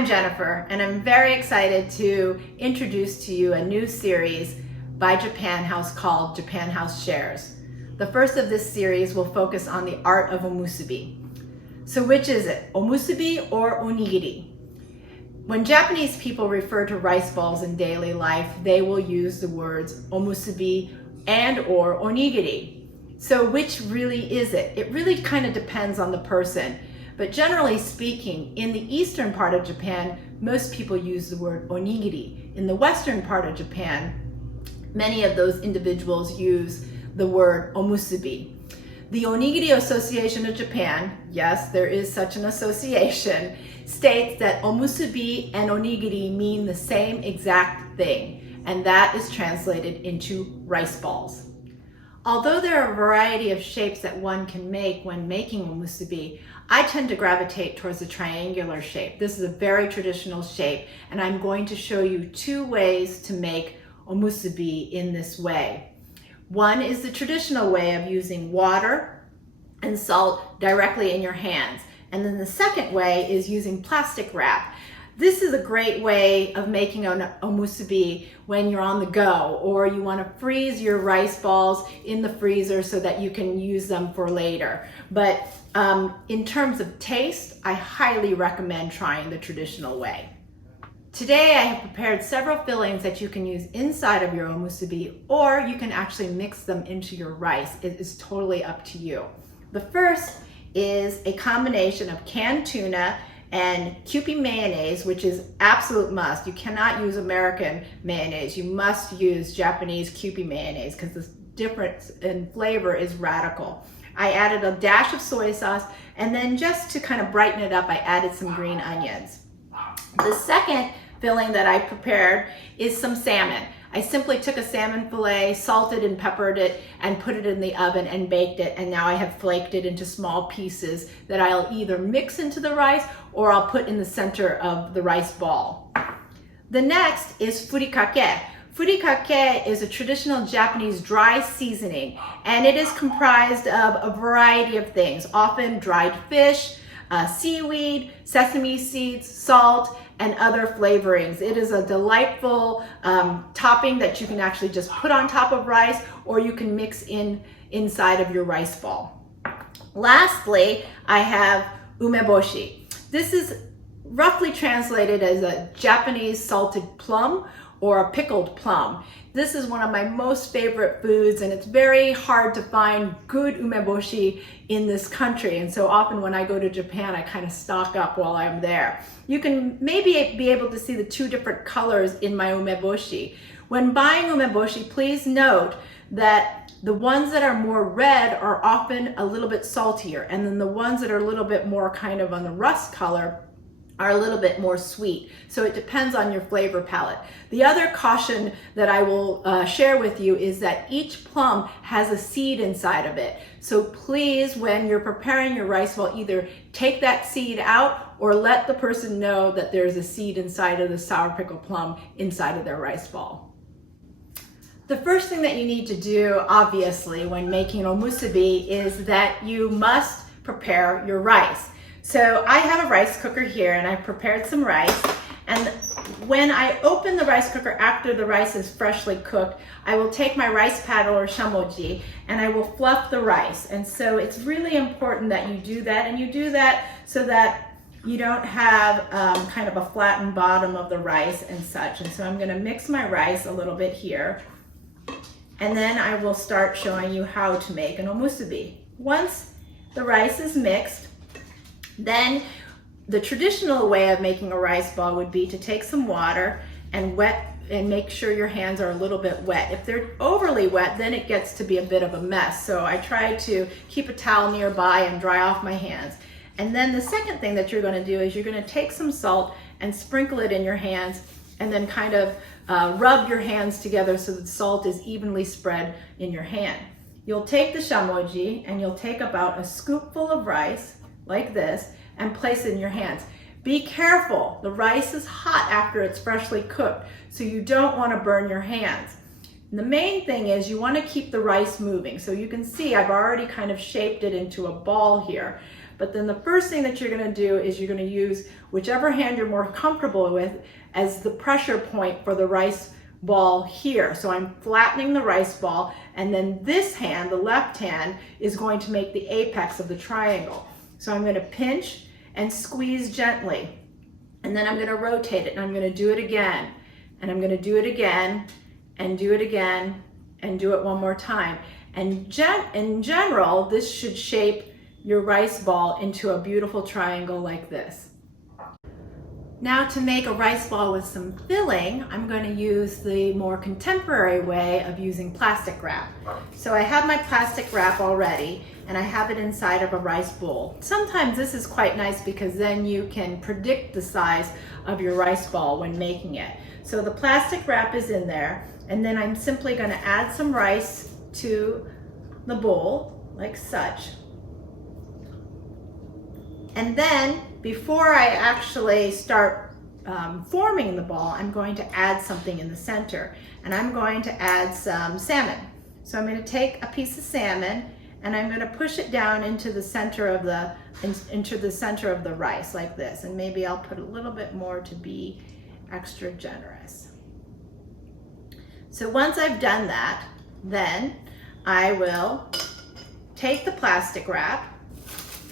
I'm Jennifer, and I'm very excited to introduce to you a new series by Japan House called Japan House Shares. The first of this series will focus on the art of omusubi. So which is it, omusubi or onigiri? When Japanese people refer to rice balls in daily life, they will use the words omusubi and or onigiri. So which really is it? It really kind of depends on the person. But generally speaking, in the eastern part of Japan, most people use the word onigiri. In the western part of Japan, many of those individuals use the word omusubi. The Onigiri Association of Japan, yes, there is such an association, states that omusubi and onigiri mean the same exact thing, and that is translated into rice balls. Although there are a variety of shapes that one can make when making omusubi, I tend to gravitate towards the triangular shape. This is a very traditional shape, and I'm going to show you two ways to make omusubi in this way. One is the traditional way of using water and salt directly in your hands. And then the second way is using plastic wrap. This is a great way of making an omusubi when you're on the go, or you want to freeze your rice balls in the freezer so that you can use them for later. But in terms of taste, I highly recommend trying the traditional way. Today I have prepared several fillings that you can use inside of your omusubi, or you can actually mix them into your rice. It is totally up to you. The first is a combination of canned tuna and Kewpie mayonnaise, which is absolute must. You cannot use American mayonnaise. You must use Japanese Kewpie mayonnaise because the difference in flavor is radical. I added a dash of soy sauce, and then just to kind of brighten it up, I added some green onions. The second filling that I prepared is some salmon. I simply took a salmon fillet, salted and peppered it, and put it in the oven and baked it, and now I have flaked it into small pieces that I'll either mix into the rice or I'll put in the center of the rice ball. The next is furikake. Furikake is a traditional Japanese dry seasoning, and it is comprised of a variety of things, often dried fish, seaweed, sesame seeds, salt, and other flavorings. It is a delightful topping that you can actually just put on top of rice, or you can mix inside of your rice ball. Lastly, I have umeboshi. This is roughly translated as a Japanese salted plum or a pickled plum. This is one of my most favorite foods, and it's very hard to find good umeboshi in this country. And so often when I go to Japan, I kind of stock up while I'm there. You can maybe be able to see the two different colors in my umeboshi. When buying umeboshi, please note that the ones that are more red are often a little bit saltier, and then the ones that are a little bit more kind of on the rust color are a little bit more sweet. So it depends on your flavor palette. The other caution that I will share with you is that each plum has a seed inside of it. So please, when you're preparing your rice ball, either take that seed out or let the person know that there's a seed inside of the sour pickle plum inside of their rice ball. The first thing that you need to do, obviously, when making omusubi is that you must prepare your rice. So I have a rice cooker here, and I prepared some rice, and when I open the rice cooker after the rice is freshly cooked, I will take my rice paddle or shamoji and I will fluff the rice. And so it's really important that you do that, and you do that so that you don't have kind of a flattened bottom of the rice and such. And so I'm going to mix my rice a little bit here, and then I will start showing you how to make an omusubi. Once the rice is mixed, then the traditional way of making a rice ball would be to take some water and make sure your hands are a little bit wet. If they're overly wet, then it gets to be a bit of a mess. So I try to keep a towel nearby and dry off my hands. And then the second thing that you're going to do is you're going to take some salt and sprinkle it in your hands, and then kind of rub your hands together so that the salt is evenly spread in your hand. You'll take the shamoji and you'll take about a scoopful of rice like this and place it in your hands. Be careful, the rice is hot after it's freshly cooked, so you don't want to burn your hands. And the main thing is you want to keep the rice moving. So you can see I've already kind of shaped it into a ball here. But then the first thing that you're going to do is you're going to use whichever hand you're more comfortable with as the pressure point for the rice ball here. So I'm flattening the rice ball, and then this hand, the left hand, is going to make the apex of the triangle. So I'm going to pinch and squeeze gently, and then I'm going to rotate it, and I'm going to do it again, and I'm going to do it again, and do it again, and do it one more time. And in general, this should shape your rice ball into a beautiful triangle like this. Now, to make a rice ball with some filling, I'm going to use the more contemporary way of using plastic wrap. So I have my plastic wrap already, and I have it inside of a rice bowl. Sometimes this is quite nice because then you can predict the size of your rice ball when making it. So the plastic wrap is in there, and then I'm simply going to add some rice to the bowl like such. And then before I actually start forming the ball, I'm going to add something in the center, and I'm going to add some salmon. So I'm going to take a piece of salmon, and I'm going to push it down into the center of the rice like this, and maybe I'll put a little bit more to be extra generous. So once I've done that, then I will take the plastic wrap,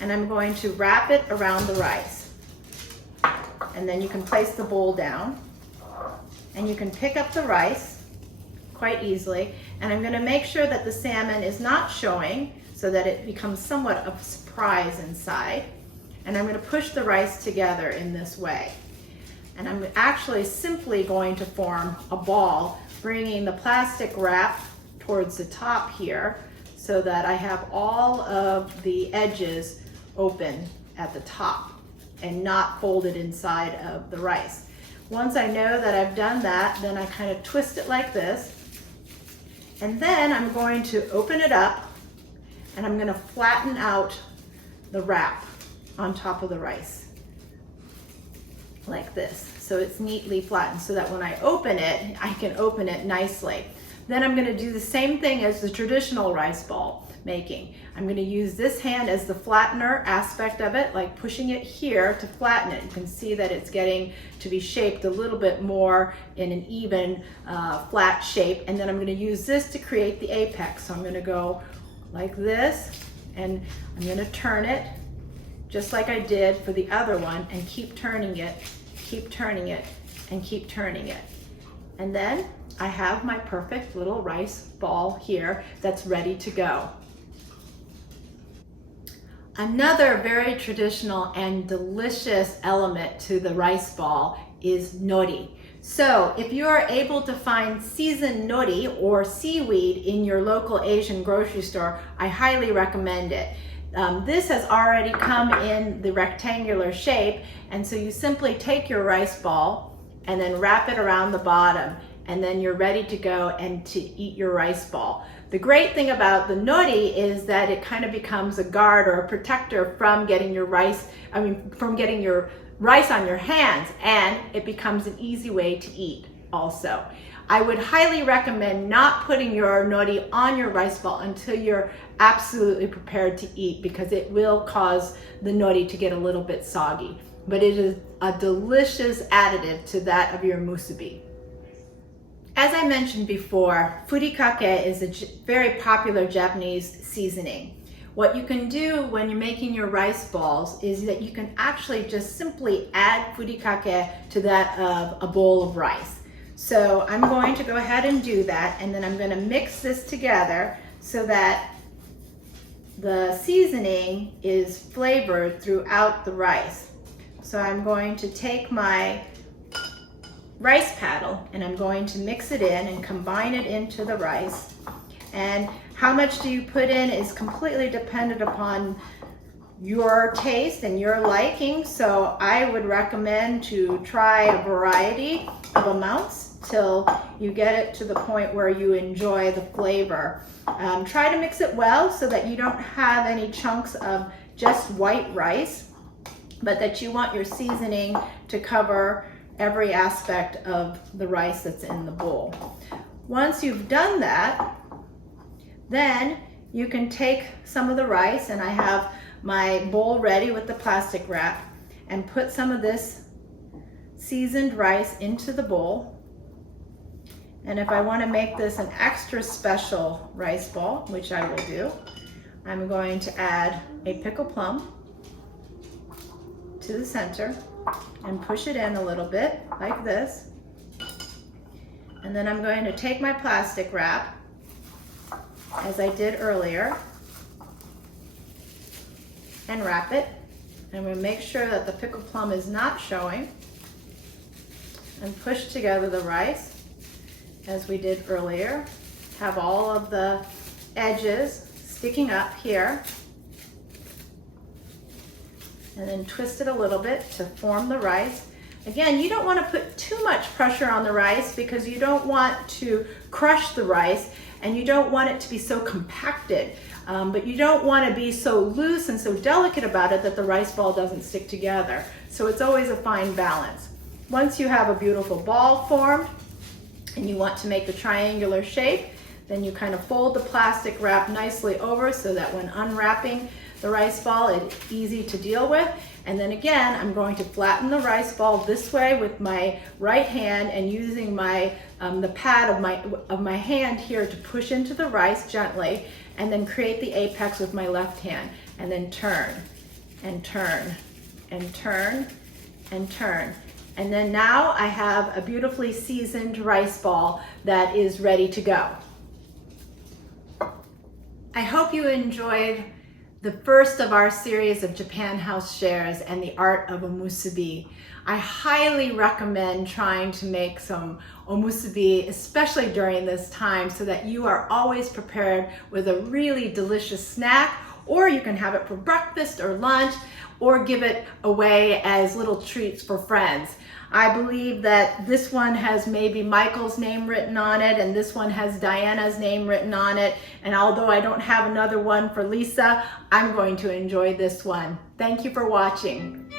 and I'm going to wrap it around the rice. And then you can place the bowl down, and you can pick up the rice quite easily. And I'm going to make sure that the salmon is not showing so that it becomes somewhat of a surprise inside. And I'm going to push the rice together in this way. And I'm actually simply going to form a ball, bringing the plastic wrap towards the top here so that I have all of the edges open at the top and not folded inside of the rice. Once I know that I've done that, then I kind of twist it like this, and then I'm going to open it up, and I'm going to flatten out the wrap on top of the rice like this, so it's neatly flattened so that when I open it, I can open it nicely. Then I'm going to do the same thing as the traditional rice ball making. I'm going to use this hand as the flattener aspect of it, like pushing it here to flatten it. You can see that it's getting to be shaped a little bit more in an even flat shape, and then I'm going to use this to create the apex. So I'm going to go like this, and I'm going to turn it just like I did for the other one, and keep turning it, keep turning it, and keep turning it. And then I have my perfect little rice ball here that's ready to go. Another very traditional and delicious element to the rice ball is nori. So if you are able to find seasoned nori or seaweed in your local Asian grocery store, I highly recommend it. This has already come in the rectangular shape, and so you simply take your rice ball and then wrap it around the bottom, and then you're ready to go and to eat your rice ball. The great thing about the nori is that it kind of becomes a guard or a protector from getting your rice on your hands, and it becomes an easy way to eat also. I would highly recommend not putting your nori on your rice ball until you're absolutely prepared to eat, because it will cause the nori to get a little bit soggy. But it is a delicious additive to that of your musubi. As I mentioned before, furikake is a very popular Japanese seasoning. What you can do when you're making your rice balls is that you can actually just simply add furikake to that of a bowl of rice. So I'm going to go ahead and do that, and then I'm going to mix this together so that the seasoning is flavored throughout the rice. So I'm going to take my rice paddle, and I'm going to mix it in and combine it into the rice. And how much do you put in is completely dependent upon your taste and your liking. So I would recommend to try a variety of amounts till you get it to the point where you enjoy the flavor. Try to mix it well so that you don't have any chunks of just white rice, but that you want your seasoning to cover every aspect of the rice that's in the bowl. Once you've done that, then you can take some of the rice, and I have my bowl ready with the plastic wrap, and put some of this seasoned rice into the bowl. And if I want to make this an extra special rice ball, which I will do, I'm going to add a pickled plum to the center and push it in a little bit like this. And then I'm going to take my plastic wrap, as I did earlier, and wrap it. And we'll make sure that the pickled plum is not showing, and push together the rice as we did earlier. Have all of the edges sticking up here, and then twist it a little bit to form the rice. Again, you don't want to put too much pressure on the rice because you don't want to crush the rice, and you don't want it to be so compacted. But you don't want to be so loose and so delicate about it that the rice ball doesn't stick together. So it's always a fine balance. Once you have a beautiful ball formed and you want to make the triangular shape, then you kind of fold the plastic wrap nicely over so that when unwrapping the rice ball, it's easy to deal with. And then again, I'm going to flatten the rice ball this way with my right hand, and using my the pad of my hand here to push into the rice gently, and then create the apex with my left hand, and then turn and turn and turn and turn. And then now I have a beautifully seasoned rice ball that is ready to go. I hope you enjoyed the first of our series of Japan House Shares and the art of Omusubi. I highly recommend trying to make some Omusubi, especially during this time, so that you are always prepared with a really delicious snack, or you can have it for breakfast or lunch, or give it away as little treats for friends. I believe that this one has maybe Michael's name written on it, and this one has Diana's name written on it. And although I don't have another one for Lisa, I'm going to enjoy this one. Thank you for watching.